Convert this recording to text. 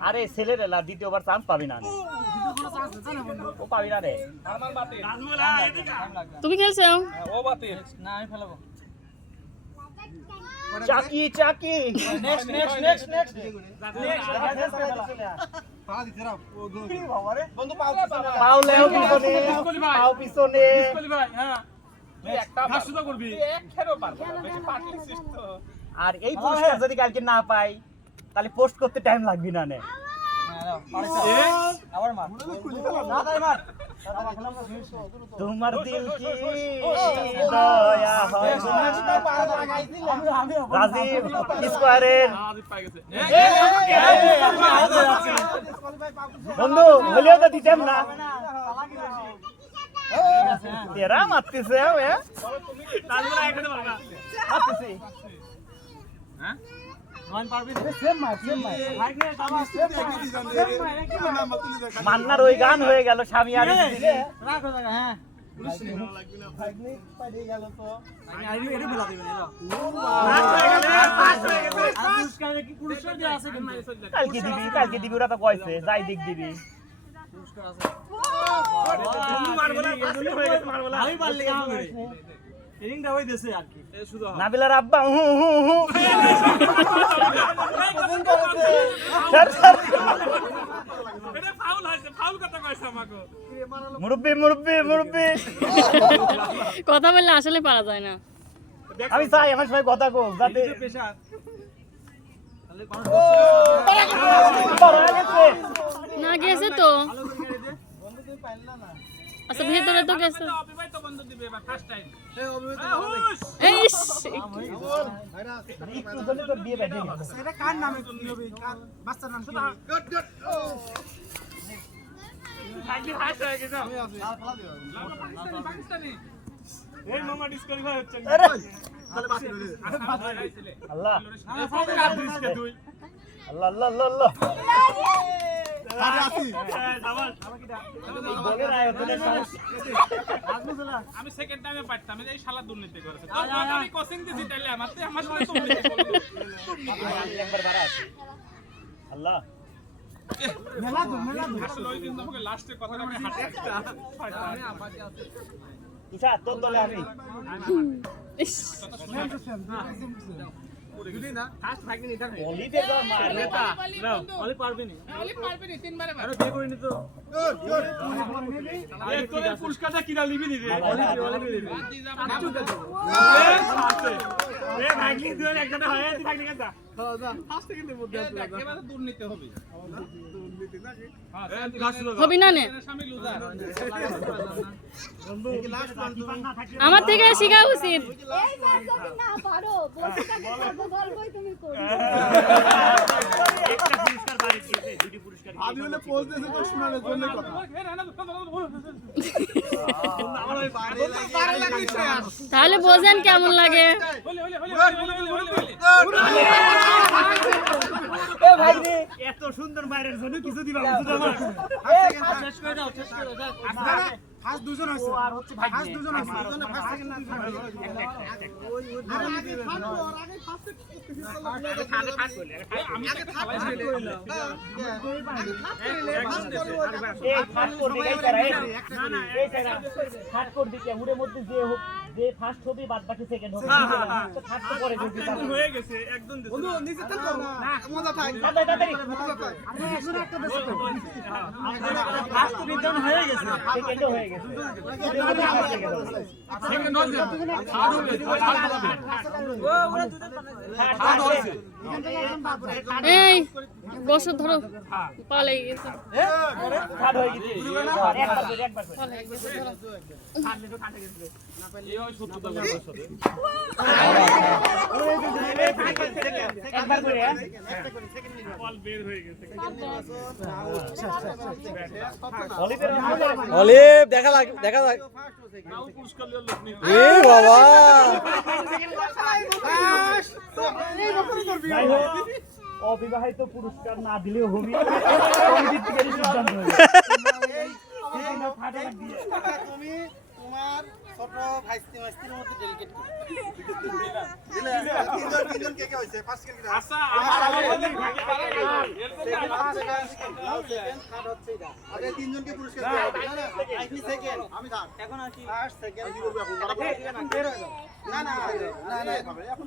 আরে ছেলের এলা দ্বিতীয়বার চান্স পাবি না ও পাবি না রে তুমি খেলছো ও বাতি না আমি ফেলাবো চাকি চাকি নেক্সট নেক্সট নেক্সট নেক্সট বন্ধু পাও লেও পিছনে পাও পিছনে ভাই হ্যাঁ তুই একটা ভাষা করবি এক খেরো পারবো বেশি পারলিস তো আর এই পুরস্কার যদি কালকে না পাই তাহলে পোস্ট করতে টাইম লাগবে না নে আবার মার না তাই মার তোমার দিল কি দয়া হয় রাজীব স্কয়ারের বন্ধু হলেও তো দিতাম না তেরা মারতেছে হ্যাঁ মান্নার ওই গান হয়ে গেল স্বামী আর কালকে দিবি ওরা তো কয়েছে যাই দিক দিবি নাবিলার আব্বা মুরব্বি মুরব্বি মুরব্বি কথা বললে আসলে পারা যায় না আমি চাই আমার সবাই কথা কো যাতে না গেছে তো আচ্ছা ভেতরে তো গেছে একটু জন্য তো বিয়ে বেঁধে গেল এটা কার নামে হবে কার বাচ্চার নাম কি আগে হাস হয়ে গেছে পাকিস্তানি এই মামা ডিসকোয়ালিফাই হচ্ছে আল্লাহ আল্লাহ আল্লাহ আল্লাহ আরে আসি আমি সেকেন্ড টাইমে পারতাম এই শালা দুর্নীতি করেছে আমি কোচিং দিছি তাইলে আমার সাথে দুর্নীতি করলো একবার বাড়া আছে আল্লাহ মেলা লই কিন্তু আমাকে লাস্টে কথাটা আমি হাতে একটা আমি আপাতত আছে ইসা তোর দলে আমি যদি না ফার্স্ট ভাগ নি এটা অলিতে যা মারলে তা নাও অলি পারবে নি তিনবারে মার আরে বে করিনি তো এই তো এই পুরস্কারটা কিনা লিবি নি রে অলি লিবি কাটু দে এ ভাগলি দিও একজনে হয় তুই ভাগলি কেন যা ফার্স্ট সেকেন্ডের মধ্যে এবারে দুর্নীতি হবে দুর্নীতি না হবি না নে স্বামী লুজার বন্ধু লাস্ট ওয়ান আমার থেকে শেখা উচিত এই বার যদি না পারো বসে থাকে গল্পই তুমি করো একটা পুরস্কার বাড়ি দিয়েছে দুটি পুরস্কার আমি হলে পোজ দিয়েছি তো শোনানোর জন্য কথা আমার ওই বারে লাগিছে তাহলে বোঝেন কেমন লাগে এ ভাই রে এত সুন্দর বাইরের জন্য কিছু দিবা বুঝছো আমার শেষ করে দাও ফার্স্ট দুজন আছে আর হচ্ছে ফার্স্ট দুজন আছে দুজনে ফার্স্ট সেকেন্ড না আগে ফার্স্ট আর আগে ফার্স্ট ফার্স্ট করলে আমি আগে ফার্স্ট করলাম এই ফার্স্ট করবে গাইছারা না না এই ছাড়া ফার্স্ট কর দিতে উড়ে মধ্যে যে ফার্স্ট হবে বাদ বাকি সেকেন্ড হবে তো ফার্স্ট করে দিতে হয়ে গেছে একদম বন্ধু নিচে তো করো না মজা থাক তাড়াতাড়ি আমি এখন একটা দেশ ফার্স্ট বিজন হয়ে গেছে সেকেন্ড হয়ে গেছে সেকেন্ড হয়েছে থার্ড হবে ও ওরা দুজন থার্ড হয়েছে এই বসো ধরো পালে গেছে থার্ড হয়ে গেছে একবার পালে গেছে ধরো এই হয় সত্যতা একবার করে বল বের হয়ে গেছে অলিভ দেখা লাগ নাও পুরস্কার লিয়ে লোক নি এ বাবা অবিবাহিত পুরস্কার না দিলেও হবে কমিটির থেকে সিদ্ধান্ত হবে তুমি তোমার ছোট ভাইস্তি মাস্তির মধ্যে ডেলিগেট করো আচ্ছা আমার মধ্যে ভাগে পারে এখন